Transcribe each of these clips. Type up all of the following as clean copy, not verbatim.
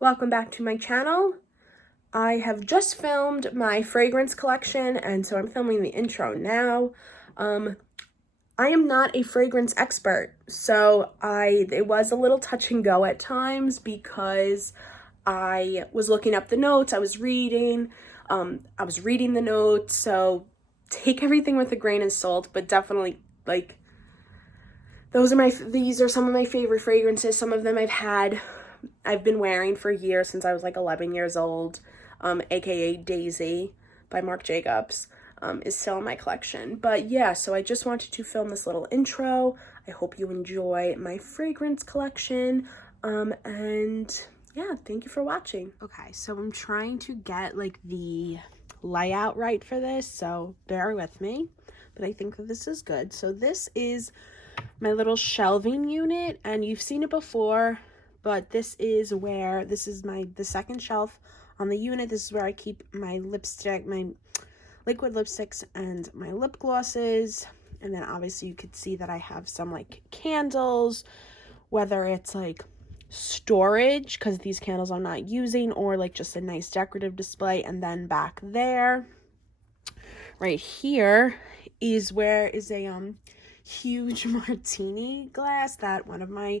Welcome back to my channel. I have just filmed my fragrance collection, and so I'm filming the intro now. I am not a fragrance expert, so it was a little touch and go at times because I was looking up the notes, I was reading the notes, so take everything with a grain of salt, but definitely, like, these are some of my favorite fragrances. Some of them I've been wearing for years, since I was like 11 years old, aka Daisy by Marc Jacobs, is still in my collection. But yeah, so I just wanted to film this little intro. I hope you enjoy my fragrance collection, and yeah, thank you for watching. Okay, so I'm trying to get like the layout right for this, so bear with me, but I think that this is good. So this is my little shelving unit, and you've seen it before, but this is the second shelf on the unit. This is where I keep my lipstick, my liquid lipsticks, and my lip glosses. And then obviously you could see that I have some like candles, whether it's like storage because these candles I'm not using, or like just a nice decorative display. And then back there right here is a huge martini glass that one of my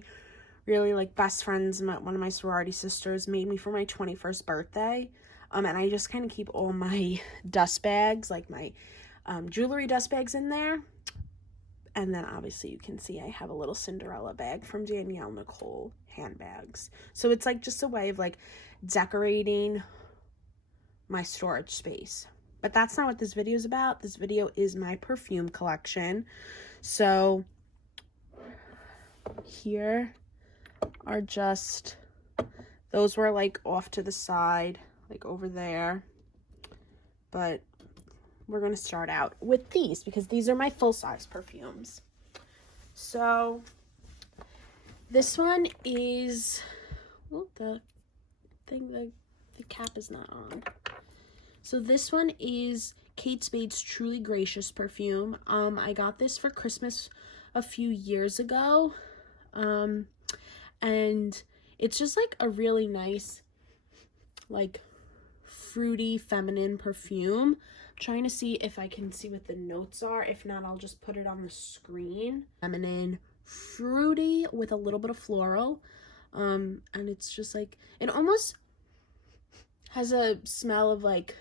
really like best friends, one of my sorority sisters, made me for my 21st birthday. And I just kind of keep all my dust bags, like my jewelry dust bags, in there. And then obviously you can see I have a little Cinderella bag from Danielle Nicole handbags. So it's like just a way of like decorating my storage space. But that's not what this video is about. This video is my perfume collection. So here are just, those were like off to the side, like over there. But we're going to start out with these because these are my full-size perfumes. So this one is, oh, the cap is not on. So this one is Kate Spade's Truly Gracious perfume. I got this for Christmas a few years ago. And it's just like a really nice, like, fruity, feminine perfume. I'm trying to see if I can see what the notes are. If not, I'll just put it on the screen. Feminine, fruity with a little bit of floral. And it's just like, it almost has a smell of like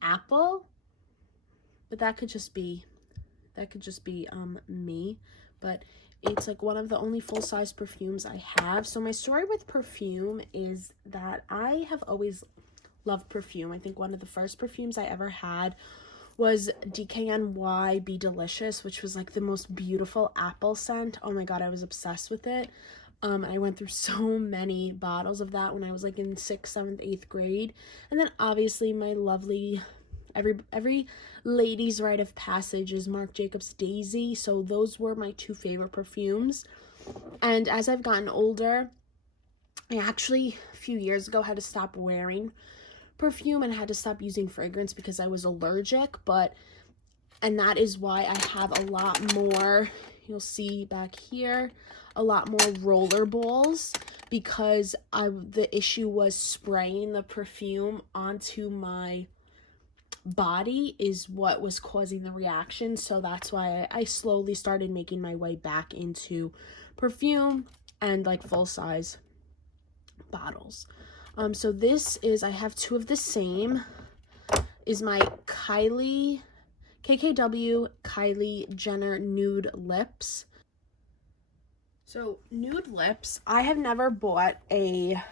apple, but that could just be me. But it's like one of the only full-size perfumes I have. So my story with perfume is that I have always loved perfume. I think one of the first perfumes I ever had was DKNY Be Delicious, which was like the most beautiful apple scent. Oh my god, I was obsessed with it. I went through so many bottles of that when I was like in 6th, 7th, 8th grade. And then obviously my lovely, every lady's rite of passage is Marc Jacobs Daisy. So those were my two favorite perfumes. And as I've gotten older, I actually a few years ago had to stop wearing perfume and had to stop using fragrance because I was allergic. And that is why I have a lot more, you'll see back here, a lot more roller balls, because the issue was spraying the perfume onto my body is what was causing the reaction. So that's why I slowly started making my way back into perfume and like full-size bottles. So this is, I have two of the same, is my KKW Kylie Jenner Nude Lips. So nude lips, I have never bought a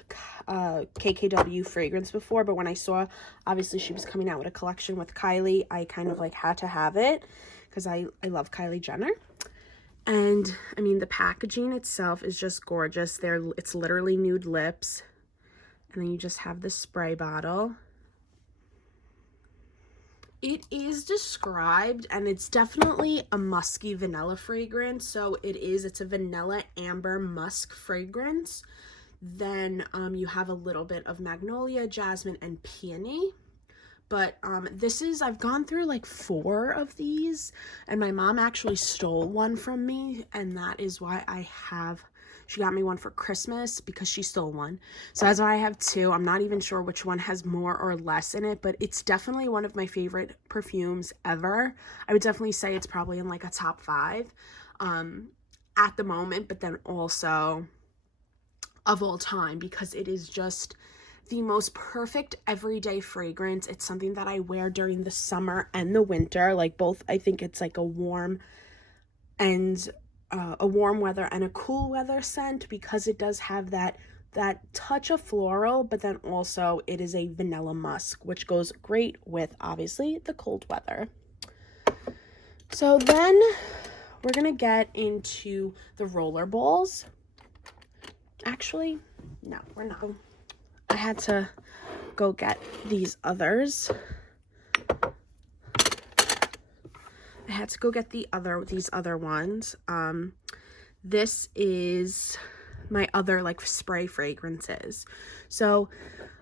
KKW fragrance before, but when I saw, obviously she was coming out with a collection with Kylie, I kind of like had to have it because I love Kylie Jenner. And I mean, the packaging itself is just gorgeous. It's literally nude lips. And then you just have the spray bottle. It is described, and it's definitely a musky vanilla fragrance. So it's a vanilla amber musk fragrance. Then you have a little bit of magnolia, jasmine, and peony. But I've gone through like 4 of these, and my mom actually stole one from me, and that is why I have She got me one for Christmas because she stole one. So that's why I have two. I'm not even sure which one has more or less in it, but it's definitely one of my favorite perfumes ever. I would definitely say it's probably in like a top 5 at the moment, but then also of all time, because it is just the most perfect everyday fragrance. It's something that I wear during the summer and the winter, like both. I think it's like a warm weather and a cool weather scent, because it does have that touch of floral, but then also it is a vanilla musk, which goes great with obviously the cold weather. So then we're gonna get into the roller balls. Actually, no, we're not. I had to go get these others. I had to go get these other ones. This is my other like spray fragrances. So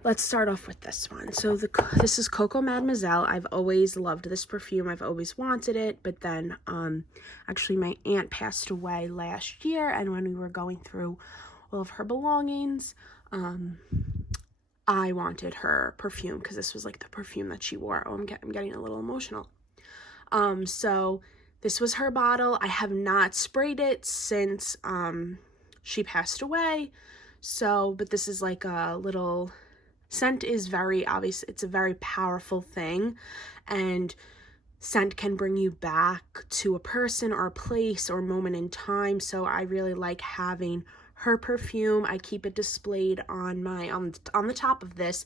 let's start off with this one. So this is Coco Mademoiselle. I've always loved this perfume. I've always wanted it, but then actually my aunt passed away last year, and when we were going through all of her belongings, I wanted her perfume because this was like the perfume that she wore. Oh, I'm getting a little emotional. So this was her bottle. I have not sprayed it since she passed away. So, but this is like a little scent, is very obvious. It's a very powerful thing, and scent can bring you back to a person or a place or moment in time. So I really like having her perfume. I keep it displayed on my on the top of this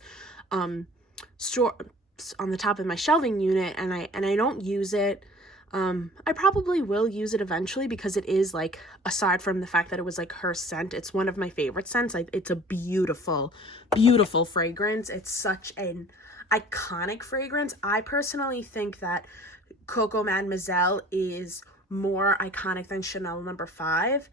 store, on the top of my shelving unit, and I don't use it. I probably will use it eventually, because it is like, aside from the fact that it was like her scent, it's one of my favorite scents. It's a beautiful fragrance. It's such an iconic fragrance. I personally think that Coco Mademoiselle is more iconic than Chanel No. 5.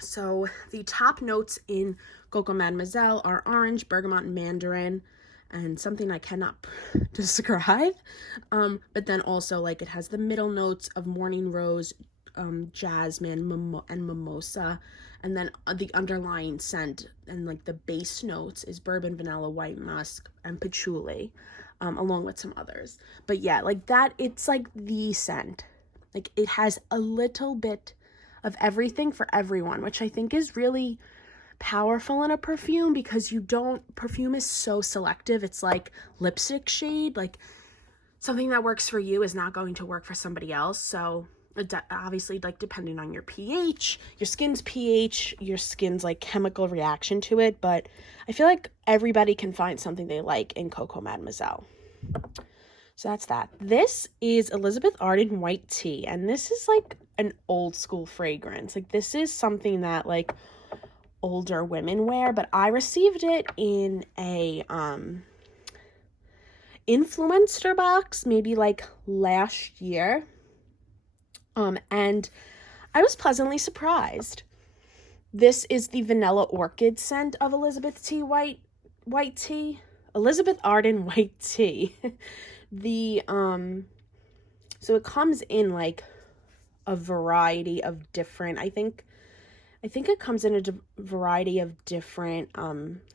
So the top notes in Coco Mademoiselle are orange, bergamot, and mandarin, and something I cannot describe. But then also, like, it has the middle notes of morning rose, jasmine, and mimosa, and then the underlying scent and like the base notes is bourbon, vanilla, white musk, and patchouli, along with some others. But yeah, like that, it's like the scent. Like, it has a little bit of everything for everyone, which I think is really powerful in a perfume, because perfume is so selective. It's like lipstick shade. Like, something that works for you is not going to work for somebody else. So obviously, like, depending on your pH, your skin's pH, your skin's like chemical reaction to it, but I feel like everybody can find something they like in Coco Mademoiselle. So that's that. This is Elizabeth Arden White Tea, and this is like an old school fragrance. Like, this is something that like older women wear, but I received it in a influencer box maybe like last year, and I was pleasantly surprised. This is the vanilla orchid scent of Elizabeth Arden White Tea. So it comes in like a variety of different, I think it comes in a variety of different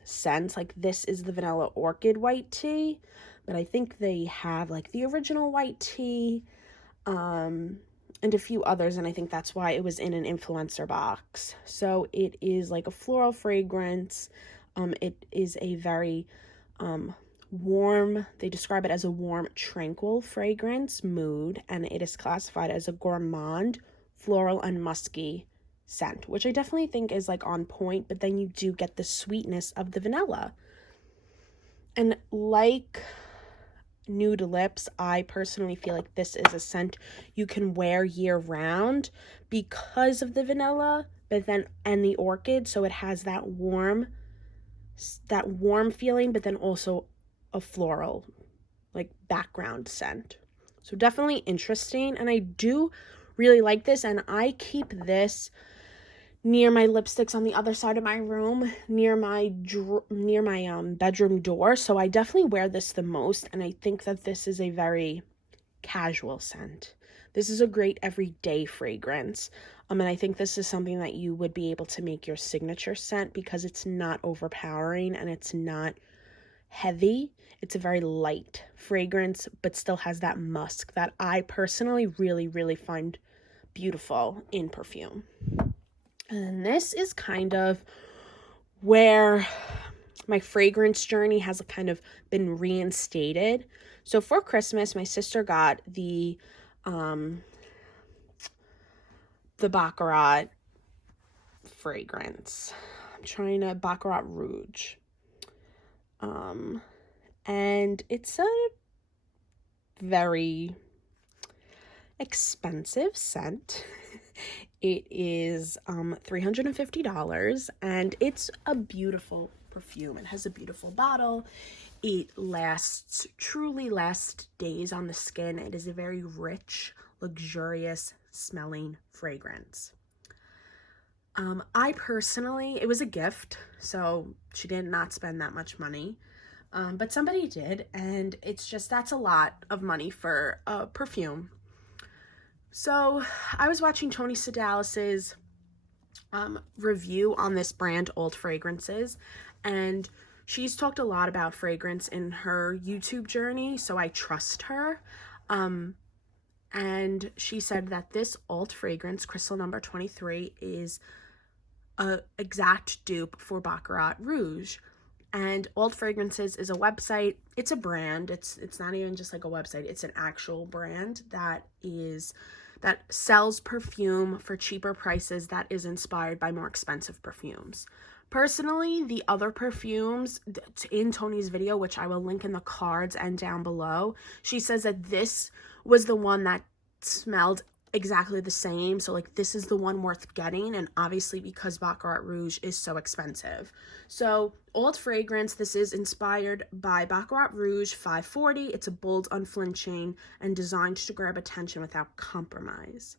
scents. Like, this is the vanilla orchid white tea, but I think they have like the original white tea, and a few others, and I think that's why it was in an influencer box. So it is like a floral fragrance. It is a very warm, they describe it as a warm, tranquil fragrance mood, and it is classified as a gourmand, floral, and musky scent, which I definitely think is like on point, but then you do get the sweetness of the vanilla. And like nude lips, I personally feel like this is a scent you can wear year round because of the vanilla, but then, and the orchid, so it has that warm feeling, but then also a floral like background scent. So definitely interesting, and I do really like this, and I keep this near my lipsticks on the other side of my room, near my bedroom door. So I definitely wear this the most, and I think that this is a very casual scent. This is a great everyday fragrance. And I think this is something that you would be able to make your signature scent because it's not overpowering and it's not heavy. It's a very light fragrance, but still has that musk that I personally really, really find beautiful in perfume. And this is kind of where my fragrance journey has kind of been reinstated. So for Christmas, my sister got the Baccarat fragrance. Baccarat Rouge. And it's a very expensive scent. It is $350 and it's a beautiful perfume. It has a beautiful bottle. It truly lasts days on the skin. It is a very rich, luxurious smelling fragrance. I personally, it was a gift, so she did not spend that much money, but somebody did, and that's a lot of money for a perfume. So I was watching Tony Sedalis's review on this brand, Old Fragrances, and she's talked a lot about fragrance in her YouTube journey, so I trust her. And she said that this Old fragrance, Crystal number 23, is a exact dupe for Baccarat Rouge. And Old Fragrances is a website. It's a brand. It's not even just like a website. It's an actual brand that sells perfume for cheaper prices that is inspired by more expensive perfumes. Personally, the other perfumes in Tony's video, which I will link in the cards and down below, she says that this was the one that smelled exactly the same. So like this is the one worth getting, and obviously because Baccarat Rouge is so expensive. So Old Fragrance, this is inspired by Baccarat Rouge 540. It's a bold, unflinching, and designed to grab attention without compromise.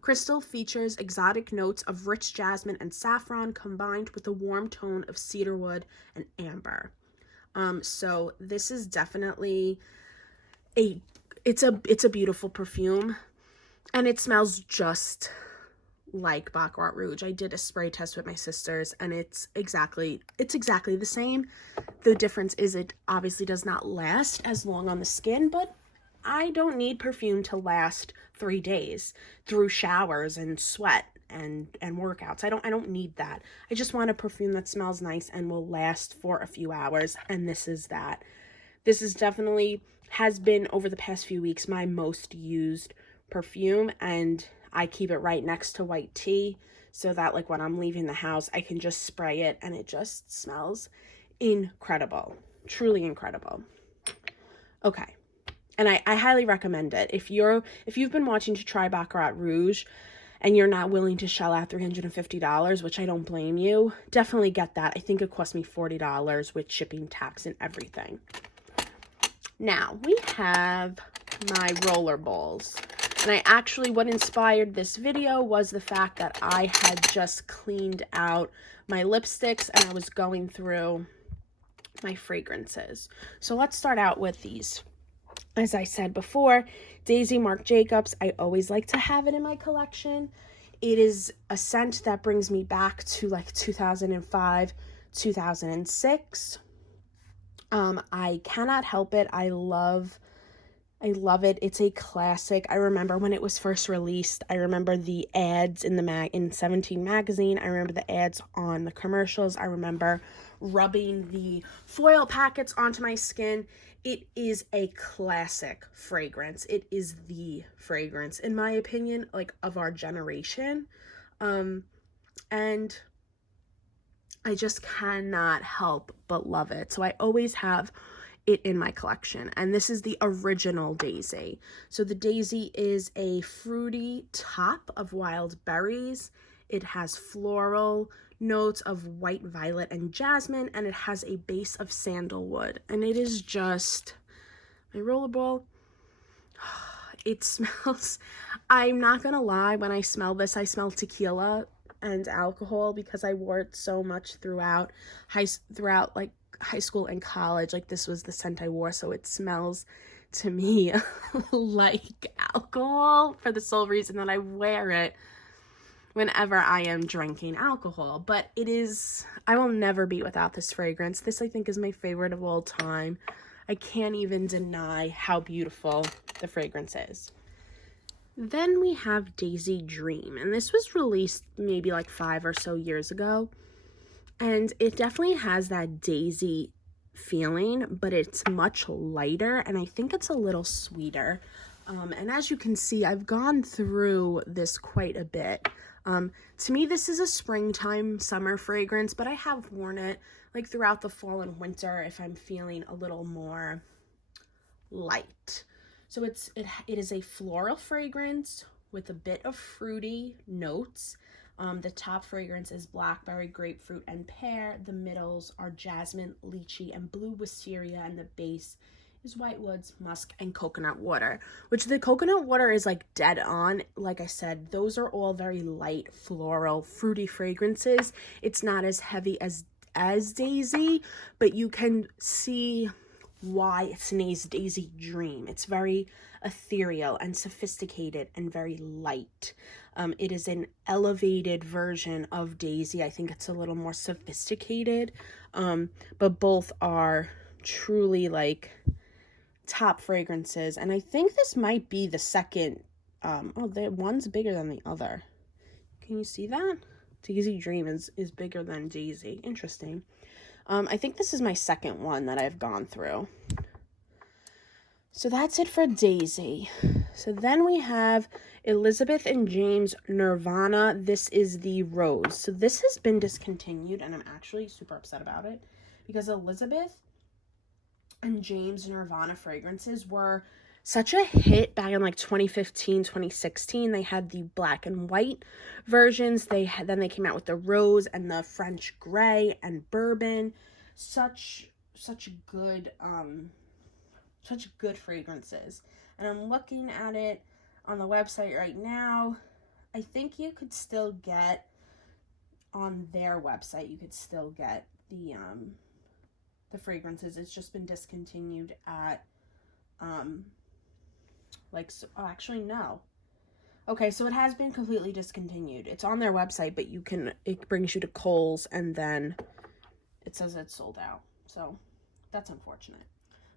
Crystal features exotic notes of rich jasmine and saffron combined with a warm tone of cedarwood and amber. So this is definitely it's a beautiful perfume, and it smells just like Baccarat Rouge. I did a spray test with my sisters, and it's exactly the same. The difference is it obviously does not last as long on the skin, but I don't need perfume to last 3 days through showers and sweat and workouts. I don't need that. I just want a perfume that smells nice and will last for a few hours, and this is that. This is definitely has been over the past few weeks my most used perfume, and I keep it right next to white tea so that like when I'm leaving the house I can just spray it and it just smells incredible. Truly incredible. Okay. And I highly recommend it. If you've been watching to try Baccarat Rouge and you're not willing to shell out $350, which I don't blame you, definitely get that. I think it cost me $40 with shipping, tax, and everything. Now, we have my roller balls. And what inspired this video was the fact that I had just cleaned out my lipsticks and I was going through my fragrances. So let's start out with these. As I said before, Daisy Marc Jacobs, I always like to have it in my collection. It is a scent that brings me back to like 2005, 2006. I cannot help it. I love it. It's a classic. I remember when it was first released. I remember the ads in 17 magazine. I remember the ads on the commercials. I remember rubbing the foil packets onto my skin. It is a classic fragrance. It is the fragrance, in my opinion, like of our generation. And I just cannot help but love it. So I always have it in my collection, and this is the original Daisy. So the Daisy is a fruity top of wild berries. It has floral notes of white violet and jasmine, and it has a base of sandalwood, and it is just my rollerball. It smells, I'm not gonna lie, when I smell this I smell tequila and alcohol because I wore it so much throughout like high school and college. Like this was the scent I wore, so it smells to me like alcohol for the sole reason that I wear it whenever I am drinking alcohol. But it is, I will never be without this fragrance. This, I think, is my favorite of all time. I can't even deny how beautiful the fragrance is. Then we have Daisy Dream, and this was released maybe like 5 or so years ago. And it definitely has that daisy feeling, but it's much lighter, and I think it's a little sweeter. And as you can see, I've gone through this quite a bit. To me, this is a springtime summer fragrance, but I have worn it like throughout the fall and winter if I'm feeling a little more light. So it is a floral fragrance with a bit of fruity notes. The top fragrance is blackberry, grapefruit, and pear. The middles are jasmine, lychee, and blue wisteria, and the base is white woods, musk, and coconut water, which the coconut water is like dead on. Like I said, those are all very light, floral, fruity fragrances. It's not as heavy as Daisy, but you can see why it's named Daisy Dream. It's very ethereal and sophisticated and very light. It is an elevated version of Daisy. I think it's a little more sophisticated, but both are truly like top fragrances. And I think this might be the second, the one's bigger than the other. Can you see that? Daisy Dream is bigger than Daisy. Interesting. I think this is my second one that I've gone through. So that's it for Daisy. So then we have Elizabeth and James Nirvana. This is the Rose. So this has been discontinued, and I'm actually super upset about it because Elizabeth and James Nirvana fragrances were such a hit back in like 2015, 2016. They had the black and white versions. Then they came out with the rose and the French gray and bourbon. Such good fragrances. And I'm looking at it on the website right now. I think you could still get on their website. You could still get the fragrances. It's just been discontinued at actually no. Okay, so it has been completely discontinued. It's on their website, but it brings you to Kohl's and then it says it's sold out. So that's unfortunate.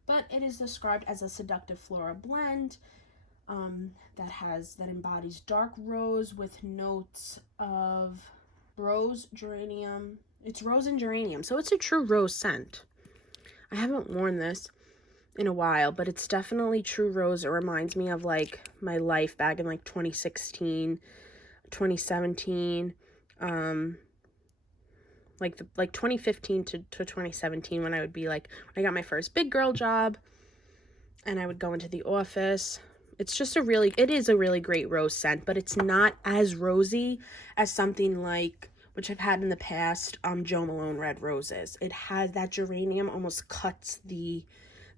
But it is described as a seductive floral blend that embodies dark rose with notes of rose, geranium. It's rose and geranium, so it's a true rose scent. I haven't worn this in a while, but it's definitely true rose. It reminds me of like my life back in like 2016, 2017, like 2015 to 2017, when I would be like, when I got my first big girl job and I would go into the office. It is a really great rose scent, but it's not as rosy as something like, which I've had in the past, Malone Red Roses. It has that geranium, almost cuts the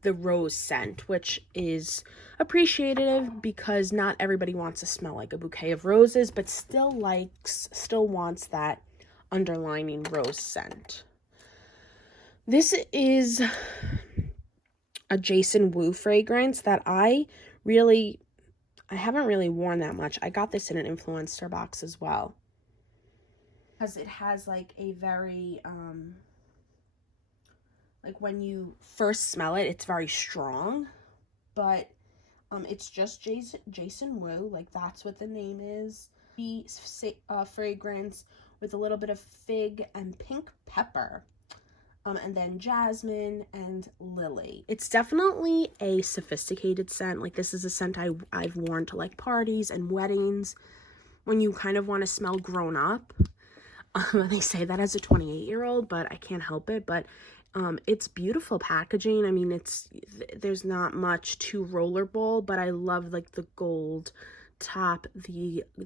rose scent, which is appreciative because not everybody wants to smell like a bouquet of roses, but still wants that underlining rose scent. This is a Jason Wu fragrance that I haven't really worn that much. I got this in an influencer box as well, because it has like a very like when you first smell it, it's very strong, but it's just Jason Wu, like that's what the name is. The fragrance with a little bit of fig and pink pepper, and then jasmine and lily. It's definitely a sophisticated scent. Like this is a scent I've worn to like parties and weddings when you kind of want to smell grown up. They say that as a 28-year-old, but I can't help it. But it's beautiful packaging. I mean, there's not much to rollerball, but I love like the gold top,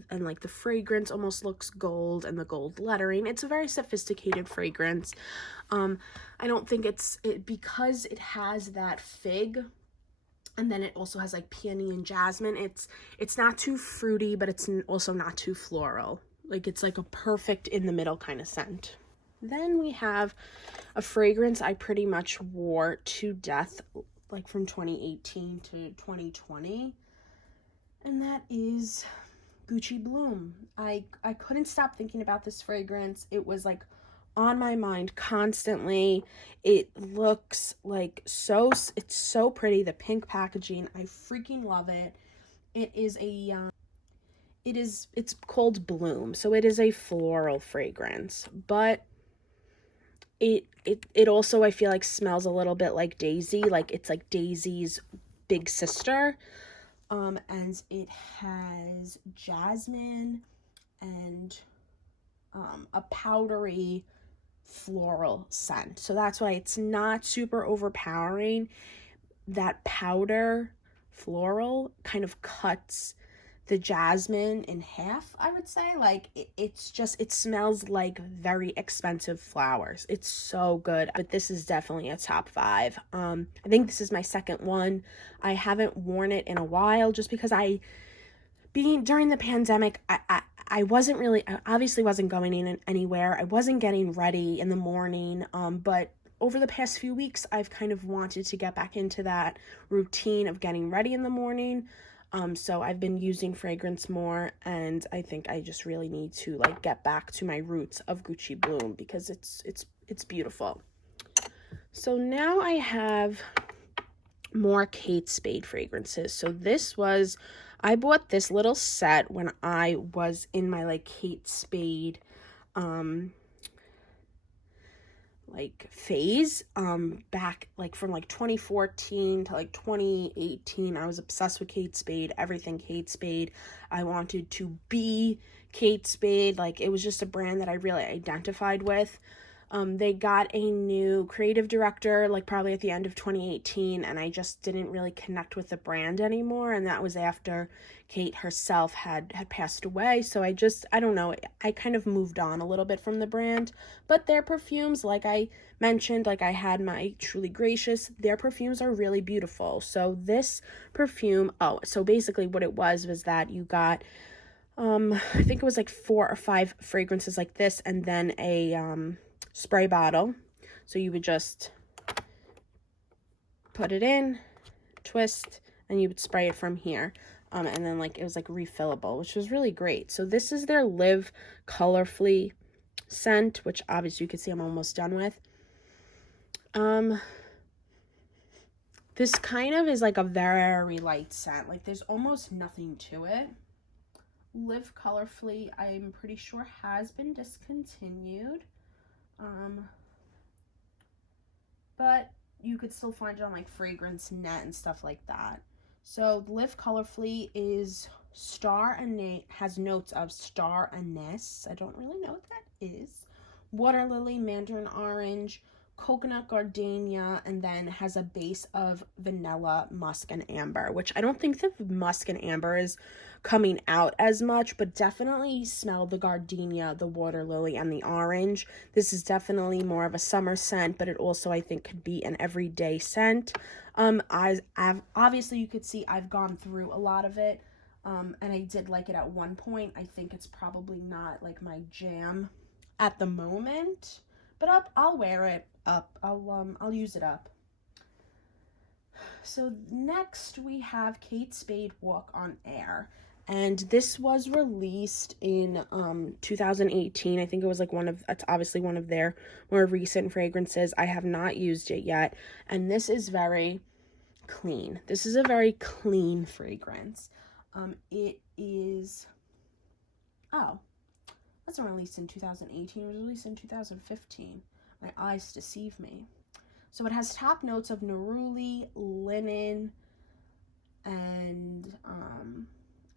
and like the fragrance almost looks gold, and the gold lettering. It's a very sophisticated fragrance. I don't think because it has that fig, and then it also has like peony and jasmine. It's not too fruity, but it's also not too floral. Like it's like a perfect in the middle kind of scent. Then we have a fragrance I pretty much wore to death, like from 2018 to 2020. And that is Gucci Bloom. I couldn't stop thinking about this fragrance. It was like on my mind constantly. It looks like it's so pretty. The pink packaging, I freaking love it. It is it's called Bloom, so it is a floral fragrance, but it also, I feel like, smells a little bit like Daisy, like it's like Daisy's big sister. And it has jasmine and a powdery floral scent. So that's why it's not super overpowering. That powder floral kind of cuts the jasmine in half, I would say. Like it's just, it smells like very expensive flowers. It's so good. But this is definitely a top 5. I think this is my second one. I haven't worn it in a while just because during the pandemic, I wasn't really, I obviously wasn't going in anywhere. I wasn't getting ready in the morning. But over the past few weeks, I've kind of wanted to get back into that routine of getting ready in the morning. So I've been using fragrance more, and I think I just really need to like get back to my roots of Gucci Bloom because it's beautiful. So now I have more Kate Spade fragrances. So I bought this little set when I was in my like Kate Spade like phase back like from like 2014 to like 2018. I was obsessed with Kate Spade, everything Kate Spade. I wanted to be Kate Spade. Like it was just a brand that I really identified with. They got a new creative director like probably at the end of 2018, and I just didn't really connect with the brand anymore, and that was after Kate herself had passed away. So I don't know, I kind of moved on a little bit from the brand. But their perfumes, like I mentioned, like I had my Truly Gracious, their perfumes are really beautiful. So this perfume, so basically what it was that you got I think it was like 4 or 5 fragrances like this, and then a spray bottle. So you would just put it in, twist, and you would spray it from here. And then like it was like refillable, which was really great. So this is their Live Colorfully scent, which obviously you can see I'm almost done with. This kind of is like a very light scent. Like there's almost nothing to it. Live Colorfully, I'm pretty sure has been discontinued. But you could still find it on like Fragrance Net and stuff like that. So Live Colorfully is has notes of star anise. I don't really know what that is. Water lily, mandarin orange, coconut gardenia, and then has a base of vanilla, musk, and amber, which I don't think the musk and amber is coming out as much, but definitely smell the gardenia, the water lily, and the orange. This is definitely more of a summer scent, but it also, I think, could be an everyday scent. I've obviously, you could see I've gone through a lot of it, and I did like it at one point. I think it's probably not like my jam at the moment, but I'll wear it up. I'll use it up. So next we have Kate Spade Walk on Air, and this was released in 2018. I think it was like it's obviously one of their more recent fragrances. I have not used it yet, and this is very clean. This is a very clean fragrance. It is wasn't released in 2018. It was released in 2015. My eyes deceive me. So it has top notes of neroli, linen, and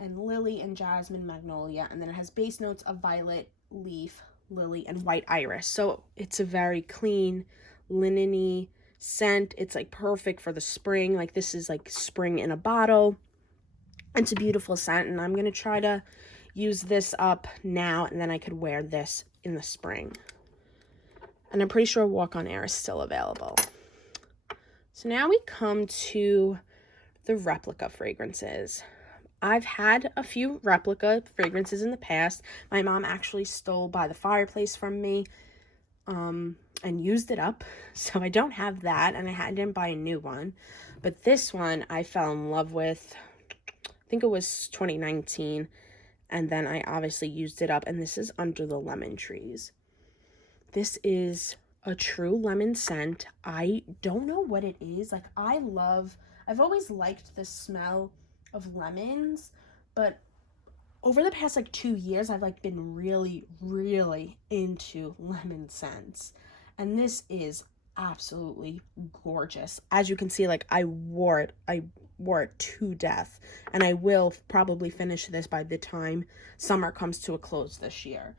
lily and jasmine, magnolia, and then it has base notes of violet, leaf, lily, and white iris. So it's a very clean, linen-y scent. It's like perfect for the spring. Like this is like spring in a bottle. It's a beautiful scent, and I'm gonna try to use this up now, and then I could wear this in the spring. And I'm pretty sure Walk on Air is still available. So now we come to the replica fragrances. I've had a few replica fragrances in the past. My mom actually stole By the Fireplace from me and used it up. So I don't have that, and I didn't buy a new one. But this one I fell in love with, I think it was 2019. And then I obviously used it up, and this is Under the Lemon Trees. This is a true lemon scent. I don't know what it is. Like, I've always liked the smell of lemons, but over the past like 2 years, I've like been really, really into lemon scents. And this is absolutely gorgeous. As you can see, like I wore it to death, and I will probably finish this by the time summer comes to a close this year.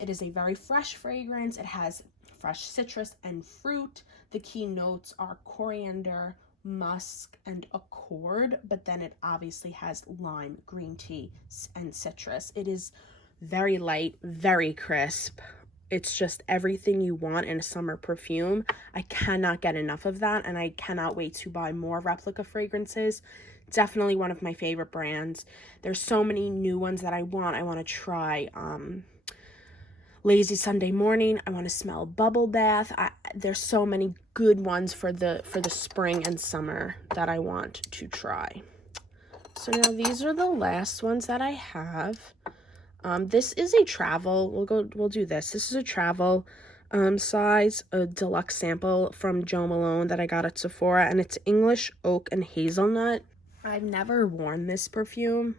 It is a very fresh fragrance. It has fresh citrus and fruit. The key notes are coriander, musk, and accord, but then it obviously has lime, green tea, and citrus. It is very light, very crisp. It's just everything you want in a summer perfume. I cannot get enough of that, and I cannot wait to buy more replica fragrances. Definitely one of my favorite brands. There's so many new ones that I want. I want to try Lazy Sunday Morning. I want to smell Bubble Bath. There's so many good ones for the spring and summer that I want to try. So now these are the last ones that I have. This is a travel. We'll do this. This is a travel size, a deluxe sample from Jo Malone that I got at Sephora, and it's English Oak and Hazelnut. I've never worn this perfume.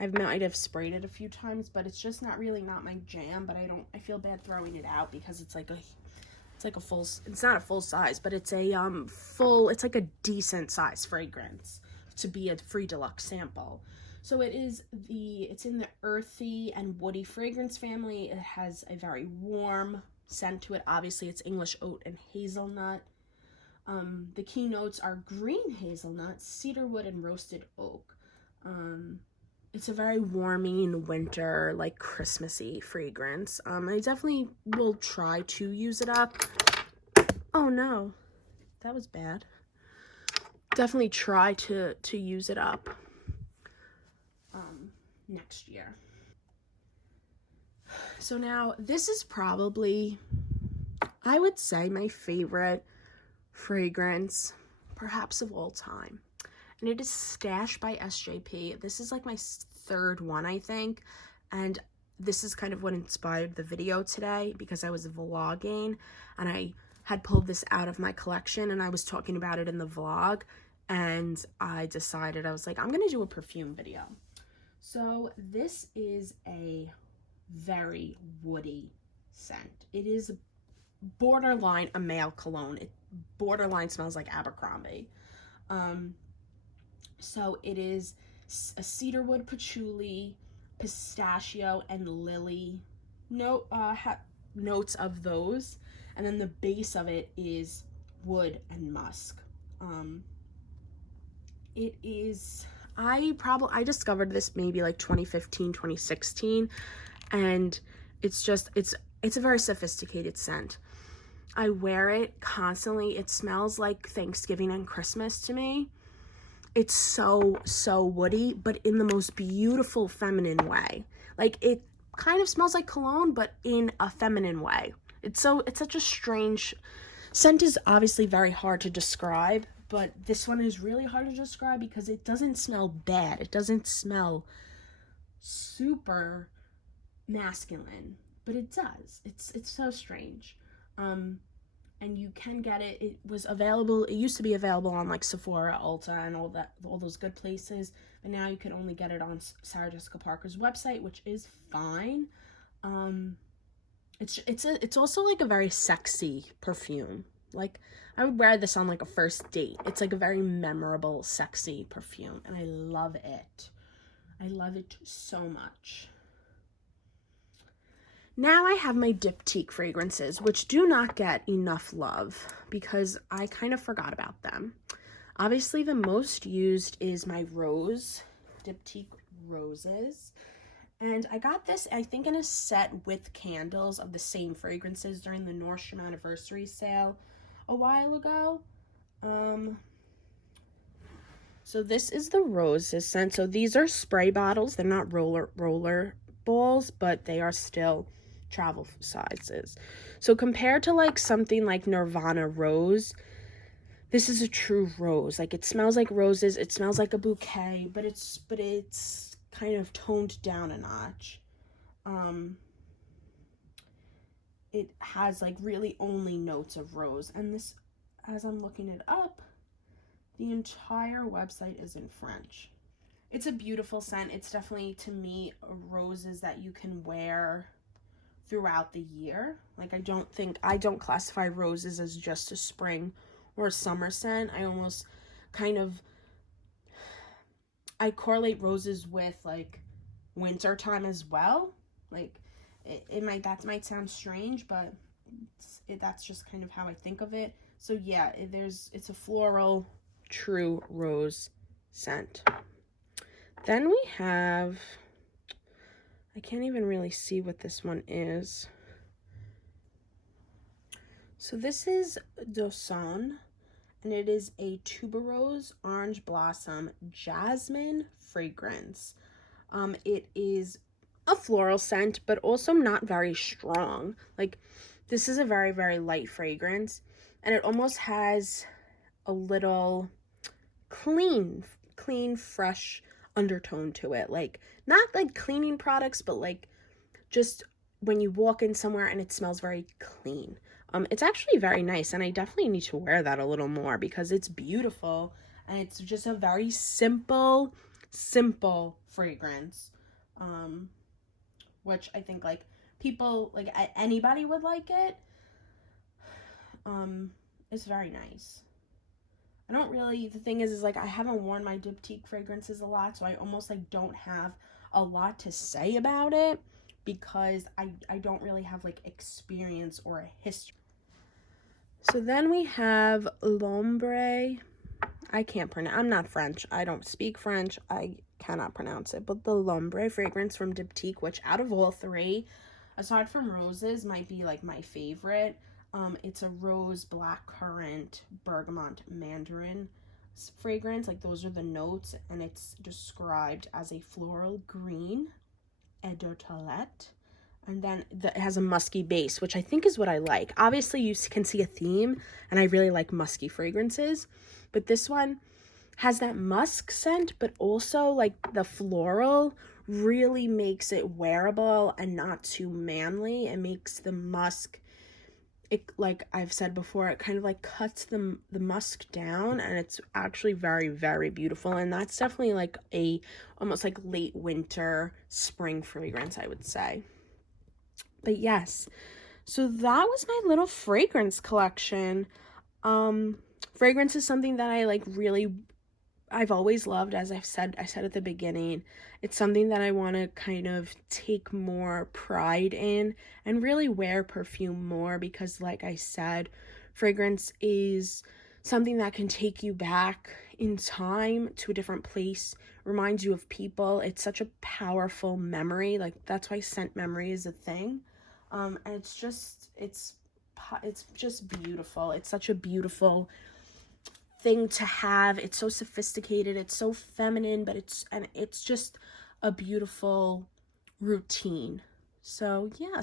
I might have sprayed it a few times, but it's just not my jam. But I feel bad throwing it out because it's like a full, it's not a full size, but it's a it's like a decent size fragrance to be a free deluxe sample. So it's in the earthy and woody fragrance family. It has a very warm scent to it. Obviously, it's English oat and hazelnut. The key notes are green hazelnut, cedarwood, and roasted oak. It's a very warming winter, like Christmassy fragrance. I definitely will try to use it up. Oh no, that was bad. Definitely try to use it up next year. So now this is probably, I would say, my favorite fragrance, perhaps of all time. And it is Stash by SJP. This is like my third one, I think. And this is kind of what inspired the video today, because I was vlogging and I had pulled this out of my collection and I was talking about it in the vlog. And I decided, I was like, I'm going to do a perfume video. So this is a very woody scent. It is borderline a male cologne. It borderline smells like Abercrombie. So it is a cedarwood, patchouli, pistachio, and lily notes of those. And then the base of it is wood and musk. It is, I discovered this maybe like 2015, 2016. And it's a very sophisticated scent. I wear it constantly. It smells like Thanksgiving and Christmas to me. It's so woody, but in the most beautiful feminine way. Like, it kind of smells like cologne, but in a feminine way. It's such a strange scent. Is obviously very hard to describe, but this one is really hard to describe because it doesn't smell bad. It doesn't smell super masculine, but it does. It's so strange. And you can get it. It was available. It used to be available on like Sephora, Ulta, and all those good places. But now you can only get it on Sarah Jessica Parker's website, which is fine. It's also like a very sexy perfume. Like, I would wear this on like a first date. It's like a very memorable, sexy perfume, and I love it. I love it so much. Now I have my diptyque fragrances, which do not get enough love because I kind of forgot about them. Obviously, the most used is my Rose, Diptyque Roses. And I got this, I think, in a set with candles of the same fragrances during the Nordstrom anniversary sale a while ago. So this is the Roses scent. So these are spray bottles. They're not roller balls, but they are still travel sizes. So compared to like something like Nirvana Rose, this is a true rose. Like, it smells like roses, it smells like a bouquet, but it's kind of toned down a notch. It has like really only notes of rose, and this, as I'm looking it up, the entire website is in French. It's a beautiful scent. It's definitely, to me, roses that you can wear throughout the year. Like, I don't classify roses as just a spring or a summer scent. I almost I correlate roses with like winter time as well. Like, that might sound strange, but that's just kind of how I think of it. So yeah, it's a floral, true rose scent. Then we have, I can't even really see what this one is. So this is Dauson, and it is a tuberose orange blossom jasmine fragrance. It is a floral scent, but also not very strong. Like, this is a very, very light fragrance, and it almost has a little clean, fresh undertone to it. Like, not like cleaning products, but like just when you walk in somewhere and it smells very clean. It's actually very nice, and I definitely need to wear that a little more because it's beautiful, and it's just a very simple fragrance. Which I think like people, like anybody would like it. It's very nice. The thing is like I haven't worn my diptyque fragrances a lot, so I almost like don't have a lot to say about it because I don't really have like experience or a history. So then we have Lombre. I can't pronounce, I'm not French. I don't speak French. I cannot pronounce it. But the Lumbre fragrance from Diptyque, which out of all three, aside from roses, might be like my favorite. It's a rose, blackcurrant, bergamot, mandarin fragrance. Like, those are the notes, and it's described as a floral green, eau de toilette. And then it has a musky base, which I think is what I like. Obviously, you can see a theme, and I really like musky fragrances. But this one has that musk scent, but also like the floral really makes it wearable and not too manly. It makes the musk, like I've said before, it kind of like cuts the musk down, and it's actually very, very beautiful. And that's definitely like a almost like late winter, spring fragrance, I would say. But yes, so that was my little fragrance collection. Fragrance is something that I've always loved. As I said at the beginning, it's something that I want to kind of take more pride in and really wear perfume more, because like I said, fragrance is something that can take you back in time to a different place, reminds you of people. It's such a powerful memory. Like, that's why scent memory is a thing. And it's just beautiful. It's such a beautiful thing to have. It's so sophisticated, it's so feminine, but it's just a beautiful routine. So yeah,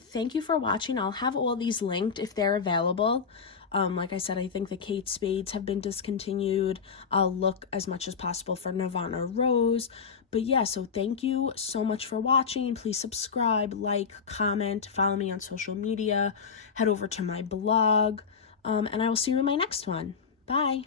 thank you for watching. I'll have all these linked if they're available. Like I said, I think the Kate Spades have been discontinued. I'll look as much as possible for Nirvana Rose. But yeah, so thank you so much for watching. Please subscribe, like, comment, follow me on social media, head over to my blog, and I will see you in my next one. Bye.